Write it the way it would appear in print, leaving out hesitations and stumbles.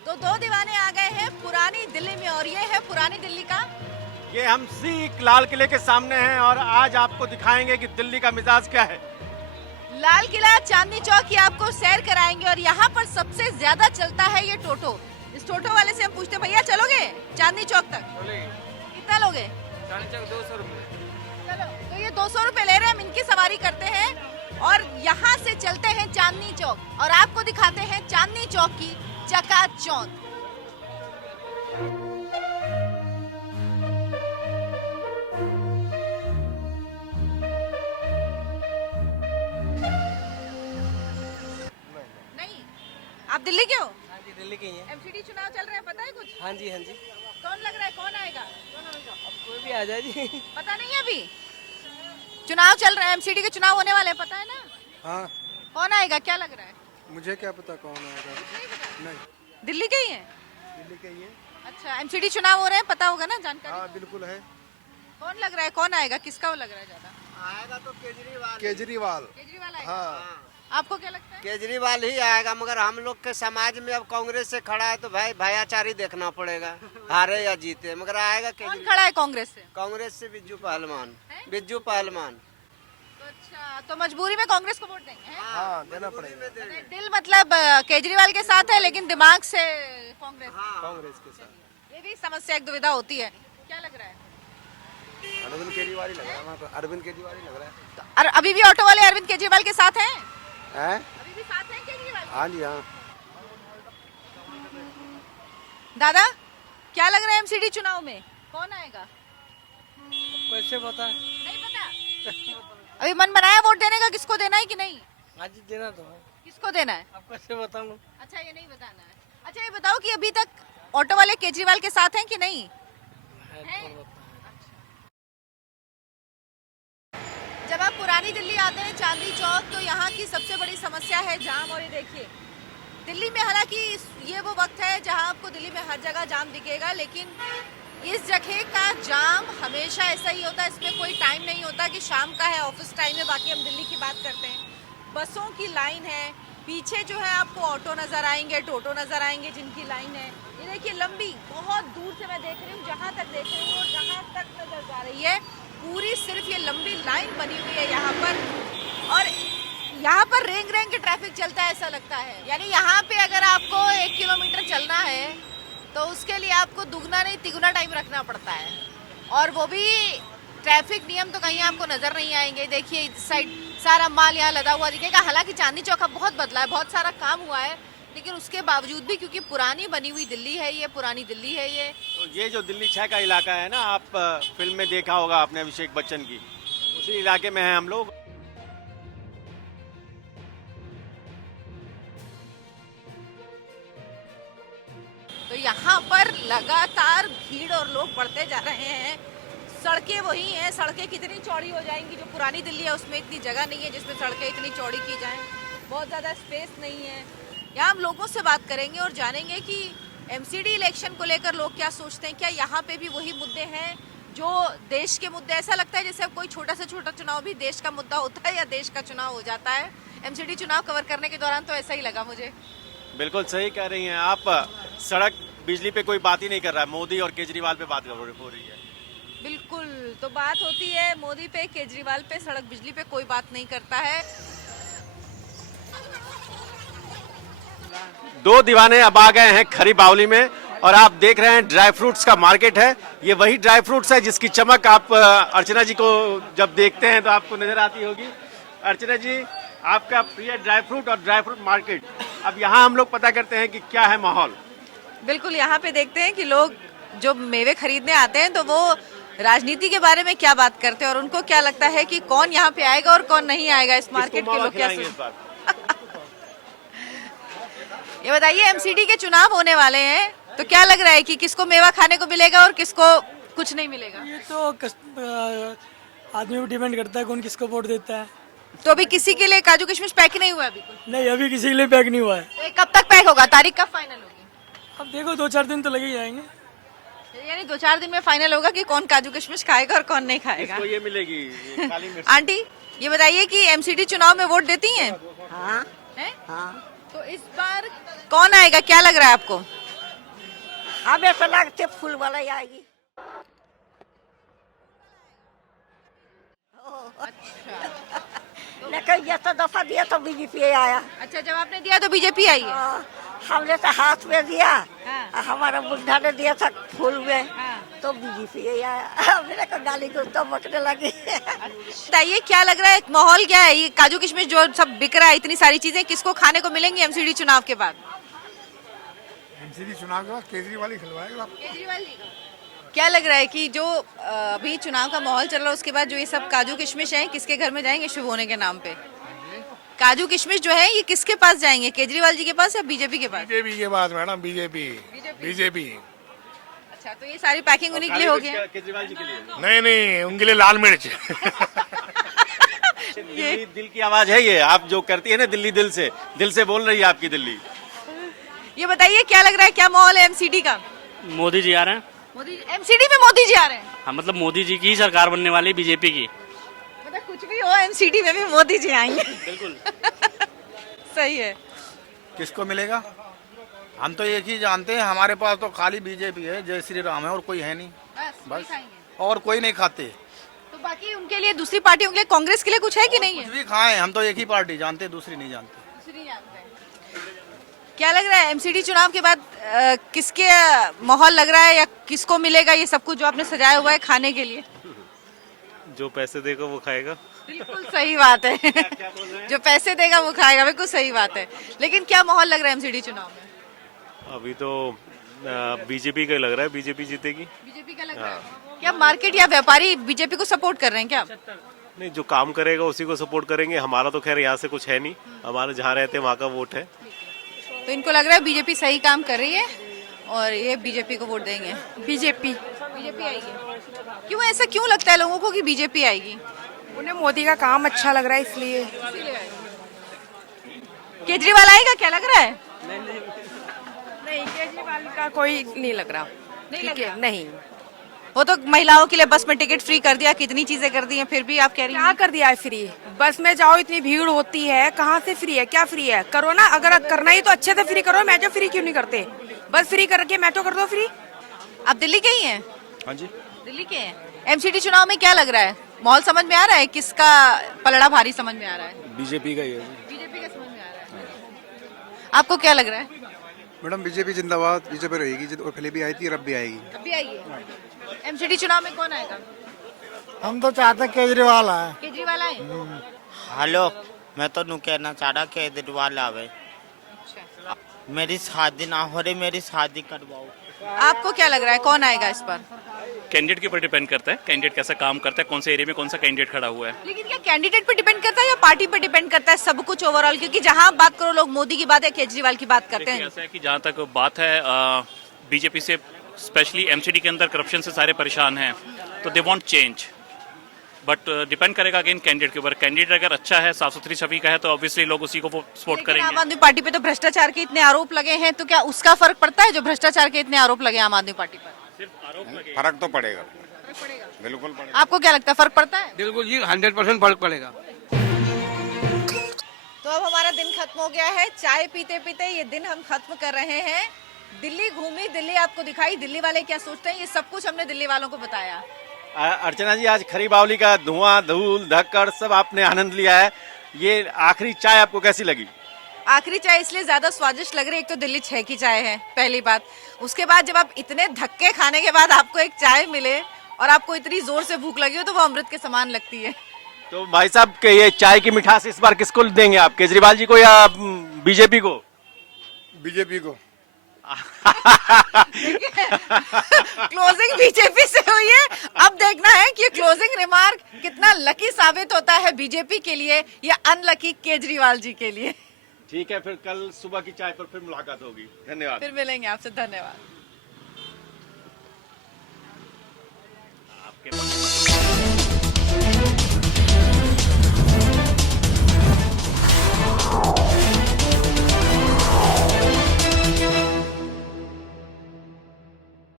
तो दो दीवाने आ गए हैं पुरानी दिल्ली में और ये है पुरानी दिल्ली का ये हम ठीक लाल किले के सामने हैं और आज आपको दिखाएंगे कि दिल्ली का मिजाज क्या है। लाल किला चांदनी चौक की आपको सैर कराएंगे और यहाँ पर सबसे ज्यादा चलता है ये टोटो। इस टोटो वाले से हम पूछते हैं, भैया चलोगे चांदनी चौक तक? कितना लोगे? चांदनी चौक 200 रुपये। चलो, तो ये 200 रुपए ले रहे हैं, हम इनकी सवारी करते हैं और यहाँ से चलते हैं चांदनी चौक और आपको दिखाते हैं चांदनी चौक की चकाचौंध। नहीं, आप दिल्ली के हो? हाँ जी, दिल्ली के ही हैं। एमसीडी चुनाव चल रहे हैं, पता है कुछ? हाँ जी, हाँ जी। कौन लग रहा है, कौन आएगा? अब कोई भी आ जाए जी। पता नहीं है अभी। चुनाव चल रहा है, एमसीडी के चुनाव होने वाले हैं, पता है ना? हाँ, कौन आएगा, क्या लग रहा है? मुझे क्या पता कौन आएगा। नहीं पता। नहीं, दिल्ली के ही हैं? दिल्ली के ही है। अच्छा, एमसीडी चुनाव हो रहे हैं, पता होगा ना, जानकारी? हाँ बिल्कुल है। कौन लग रहा है, कौन आएगा, किसका वो लग रहा है ज्यादा? आएगा तो केजरीवाल। केजरीवाल। केजरीवाल आएगा। हाँ, आपको क्या लगता है? केजरीवाल ही आएगा, मगर हम लोग के समाज में अब कांग्रेस से खड़ा है तो भाई भाईचारी देखना पड़ेगा, हारे या जीते, मगर आएगा कौन केजरीवाल। खड़ा है कांग्रेस से? कांग्रेस से बिज्जू पहलवान। हैं? बिज्जू पहलवान। अच्छा, तो मजबूरी में कांग्रेस को वोट देंगे हैं? हाँ देना पड़ेगा। दिल मतलब केजरीवाल के साथ है लेकिन दिमाग से कांग्रेस। कांग्रेस के साथ। ये भी समस्या, एक दुविधा होती है। क्या लग रहा है? अरविंद केजरीवाल ही लग रहा है वहाँ पर। अरविंद केजरीवाल ही लग रहा है। तो अभी भी ऑटो वाले अरविंद केजरीवाल के साथ हैं? हैं? अभी भी साथ हैं केजरीवाल? हाँ जी हाँ। दादा, क्या लग रहा है एमसीडी चुनाव में कौन आएगा? कैसे पता? नहीं पता। अभी मन बनाया वोट देने का, किसको देना है कि नहीं? आज देना तो है। किसको देना है? अब कैसे बताऊँ? अच्छा, ये नहीं बताना है। अच्छा, ये बताओ कि अभी तक ऑटो वाले केजरीवाल के साथ हैं कि नहीं? जब आप पुरानी दिल्ली आते हैं चांदनी चौक तो यहाँ की सबसे बड़ी समस्या है जाम। और ये देखिए, दिल्ली में हालांकि ये वो वक्त है जहाँ आपको दिल्ली में हर जगह जाम दिखेगा, लेकिन इस जगह का जाम हमेशा ऐसा ही होता है। इसमें कोई टाइम नहीं होता कि शाम का है, ऑफिस टाइम है। बाकी हम दिल्ली की बात करते हैं, बसों की लाइन है, पीछे जो है आपको ऑटो नजर आएंगे, टोटो नजर आएंगे जिनकी लाइन है। ये देखिए लंबी, बहुत दूर से मैं देख रही हूँ, जहाँ तक देख रही हूँ और जहाँ तक नजर जा रही है पूरी सिर्फ ये लंबी लाइन बनी हुई है यहाँ पर। और यहाँ पर रेंग रेंग के ट्रैफिक चलता है ऐसा लगता है। यानी यहाँ पे अगर आपको 1 किलोमीटर चलना है तो उसके लिए आपको दुगना नहीं तिगुना टाइम रखना पड़ता है। और वो भी ट्रैफिक नियम तो कहीं आपको नजर नहीं आएंगे। देखिए इस साइड सारा माल यहाँ लदा हुआ दिखेगा। हालांकि चांदनी चौक अब बहुत बदला है, बहुत सारा काम हुआ है, लेकिन उसके बावजूद भी क्योंकि पुरानी बनी हुई दिल्ली है ये, पुरानी दिल्ली है ये। तो ये जो दिल्ली 6 का इलाका है ना, आप फिल्म में देखा होगा आपने अभिषेक बच्चन की, उसी इलाके में हैं हम लोग। तो यहाँ पर लगातार भीड़ और लोग बढ़ते जा रहे हैं। सड़कें वही हैं, सड़कें कितनी चौड़ी हो जाएंगी, जो पुरानी दिल्ली है उसमें इतनी जगह नहीं है जिसमें सड़कें इतनी चौड़ी की जाएं, बहुत ज़्यादा स्पेस नहीं है। यहाँ हम लोगों से बात करेंगे और जानेंगे कि एमसीडी इलेक्शन को लेकर लोग क्या सोचते हैं। क्या यहाँ पे भी वही मुद्दे हैं जो देश के मुद्दे? ऐसा लगता है जैसे अब कोई छोटा से छोटा चुनाव भी देश का मुद्दा होता है या देश का चुनाव हो जाता है। एमसीडी चुनाव कवर करने के दौरान तो ऐसा ही लगा मुझे। बिल्कुल सही कह रही हैं आप। सड़क बिजली पे कोई बात ही नहीं कर रहा है, मोदी और केजरीवाल पे बात हो रही है। बिल्कुल, तो बात होती है मोदी पे, केजरीवाल पे, सड़क बिजली पे कोई बात नहीं करता है। दो दीवाने अब आ गए हैं खरी बावली में और आप देख रहे हैं ड्राई फ्रूट्स का मार्केट है। ये वही ड्राई फ्रूट्स है जिसकी चमक आप अर्चना जी को जब देखते हैं तो आपको नजर आती होगी। अर्चना जी, आपका प्रिय ड्राई फ्रूट और ड्राई फ्रूट मार्केट, अब यहाँ हम लोग पता करते हैं कि क्या है माहौल। बिल्कुल, यहाँ पे देखते हैं कि लोग जो मेवे खरीदने आते हैं तो वो राजनीति के बारे में क्या बात करते हैं और उनको क्या लगता है कि कौन यहाँ पे आएगा और कौन नहीं आएगा। इस मार्केट के लोग क्या सोचते? ये बताइए, एमसीडी के चुनाव होने वाले हैं तो क्या लग रहा है कि किसको मेवा खाने को मिलेगा और किसको कुछ नहीं मिलेगा? ये तो आदमी पे डिपेंड करता है कौन किसको वोट देता है। तो अभी किसी के लिए काजू किशमिश पैक नहीं हुआ अभी कुछ? नहीं, अभी किसी के लिए पैक नहीं हुआ है। तो ये कब तक पैक होगा, तारीख कब फाइनल होगी? अब देखो 2-4 दिन तो लगे ही जाएंगे। यानी 2-4 दिन में फाइनल होगा कि कौन काजू किशमिश खाएगा और कौन नहीं खाएगा। इसको ये मिलेगी, ये काली मिर्च। आंटी, ये बताइए कि एमसीडी चुनाव में वोट देती हैं? हाँ हैं? हाँ, तो इस बार कौन आएगा, क्या लग रहा है आपको? हमें तो लगते फूल वाला ही आएगी। लेकिन ये तो दफा दिया तो बीजेपी आया। अच्छा, जब आपने दिया तो बीजेपी आई है। हमने तो हाथ में दिया, हाँ। हमारा बुढ़ा ने दिया था फूल में, हाँ। तो बीजेपी आया। मेरे को गाली को तो बकने लगी। बताइए क्या लग रहा है, माहौल क्या है? ये काजू किशमिश जो सब बिक रहा है, इतनी सारी चीजें किसको खाने को मिलेंगी एमसीडी चुनाव के बाद? एमसीडी चुनाव के बाद केजरीवाल ही खिलवाएगा। केजरीवाल जी। क्या लग रहा है कि जो अभी चुनाव का माहौल चल रहा है उसके बाद जो ये सब काजू किशमिश है किसके घर में जाएंगे शुभ होने के नाम पे? काजू किशमिश जो है ये किसके पास जाएंगे, केजरीवाल जी के पास या बीजेपी के पास? बीजेपी के बाद मैडम, बीजेपी। अच्छा, तो ये सारी पैकिंग उन्हीं के लिए हो गया। केजरीवाल जी के लिए नहीं, उनके लिए लाल मिर्च। दिल्ली दिल की आवाज है ये, आप जो करती है ना दिल्ली दिल से बोल रही है आपकी दिल्ली। ये बताइए क्या लग रहा है, क्या माहौल है एमसीडी का? मोदी जी आ रहे हैं। मोदी एमसीडी में मोदी जी आ रहे हैं? हाँ, मतलब मोदी जी की ही सरकार बनने वाली, बीजेपी की। मतलब कुछ भी हो एमसीडी में भी मोदी जी आएंगे। बिल्कुल। सही है। किसको मिलेगा? हम तो एक ही जानते हैं, हमारे पास तो खाली बीजेपी है, जय श्री राम है, और कोई है नहीं। बस और कोई नहीं खाते। तो बाकी उनके लिए दूसरी पार्टियों के लिए, कांग्रेस के लिए कुछ है कि नहीं है? कुछ भी खाएं, हम तो एक ही पार्टी जानते हैं, दूसरी नहीं जानते। क्या लग रहा है एमसीडी चुनाव के बाद किसके माहौल लग रहा है या किसको मिलेगा ये सब कुछ जो आपने सजाया हुआ है खाने के लिए? जो पैसे देगा वो खाएगा। बिल्कुल सही बात है। जो पैसे देगा वो खाएगा, बिल्कुल सही बात है। लेकिन क्या माहौल लग रहा है एमसीडी चुनाव में? अभी तो बीजेपी का लग रहा है, बीजेपी जीतेगी। बीजेपी का लग रहा है। क्या मार्केट या व्यापारी बीजेपी को सपोर्ट कर रहे हैं क्या? नहीं, जो काम करेगा उसी को सपोर्ट करेंगे। हमारा तो खैर यहाँ से कुछ है नहीं, हमारे जहाँ रहते हैं वहाँ का वोट है। तो इनको लग रहा है बीजेपी सही काम कर रही है और ये बीजेपी को वोट देंगे। बीजेपी आएगी। क्यों, ऐसा क्यों लगता है लोगों को कि बीजेपी आएगी? उन्हें मोदी का काम अच्छा लग रहा है इसलिए। केजरीवाल आएगा क्या लग रहा है? नहीं, केजरीवाल का कोई नहीं लग रहा। नहीं, वो तो महिलाओं के लिए बस में टिकट फ्री कर दिया, कितनी चीजें कर दी हैं, फिर भी आप कह रही हैं क्या कर दिया है फ्री? बस में जाओ इतनी भीड़ होती है, कहाँ से फ्री है? क्या फ्री है? करो ना, अगर करना ही तो अच्छे से फ्री करो। मेट्रो फ्री क्यों नहीं करते? बस फ्री करके मेट्रो कर दो फ्री। आप दिल्ली के ही हैं? हाँ जी। दिल्ली के हैं। एमसीडी चुनाव में क्या लग रहा है, माहौल समझ में आ रहा है? किसका पलड़ा भारी समझ में आ रहा है? बीजेपी का ही है। बीजेपी का समझ में आ रहा है। आपको क्या लग रहा है? मैडम बीजेपी जिंदाबाद, बीजेपी रहेगी, पहले भी आई थी और अब भी आएगी। अभी आई है। एमसीडी चुनाव में कौन आएगा? हम तो चाहते हैं केजरीवाल आए। केजरीवाल आए। हेलो, मैं तो नु कहना चाह रहा केजरीवाल आवे। अच्छा। मेरी शादी ना हो रही, मेरी शादी करवाओ। आपको क्या लग रहा है कौन आएगा इस बार? कैंडिडेट के ऊपर डिपेंड करता है, कैंडिडेट कैसा काम करता है, कौन से एरिया में कौन सा कैंडिडेट खड़ा हुआ है। लेकिन क्या कैंडिडेट पे डिपेंड करता है या पार्टी पे डिपेंड करता है, सब कुछ ओवरऑल? क्योंकि जहां आप बात करो लोग मोदी की बात या केजरीवाल की बात करते देखिए, हैं। ऐसा है कि जहाँ तक बात है बीजेपी से, स्पेशली एमसीडी के अंदर करप्शन से सारे परेशान हैं, तो they want change, but depend करेगा अगेन कैंडिडेट के ऊपर। कैंडिडेट अगर अच्छा है, साफ सुथरी छवि का है, तो ऑब्वियसली लोग उसी को सपोर्ट लेकिन करेंगे। आम आदमी पार्टी पे तो भ्रष्टाचार के इतने आरोप लगे हैं, तो क्या उसका फर्क पड़ता है जो भ्रष्टाचार के इतने आरोप लगे आम आदमी पार्टी पर? सिर्फ आरोप लगे। फर्क तो पड़ेगा, बिल्कुल पड़ेगा। आपको क्या लगता है फर्क पड़ता है? बिल्कुल जी, 100% फर्क पड़ेगा। तो अब हमारा दिन खत्म हो गया है, चाय पीते पीते ये दिन हम खत्म कर रहे हैं। दिल्ली घूमी, दिल्ली आपको दिखाई, दिल्ली वाले क्या सोचते हैं ये सब कुछ हमने दिल्ली वालों को बताया। अर्चना जी, आज खरी बावली का धुआं धूल धक्कड़ सब आपने आनंद लिया है। ये आखिरी चाय आपको कैसी लगी? आखिरी चाय इसलिए ज्यादा स्वादिष्ट लग रही है, एक तो दिल्ली 6 की चाय है पहली बात, उसके बाद जब आप इतने धक्के खाने के बाद आपको एक चाय मिले और आपको इतनी जोर से भूख लगी हो तो वो अमृत के समान लगती है। तो भाई साहब के ये चाय की मिठास इस बार किसको देंगे आप, केजरीवाल जी को या बीजेपी को? बीजेपी को। क्लोजिंग बीजेपी से हुई है, अब देखना है कि क्लोजिंग रिमार्क कितना लकी साबित होता है बीजेपी के लिए या अनलकी केजरीवाल जी के लिए। ठीक है, फिर कल सुबह की चाय पर फिर मुलाकात होगी। धन्यवाद। फिर मिलेंगे आपसे, धन्यवाद।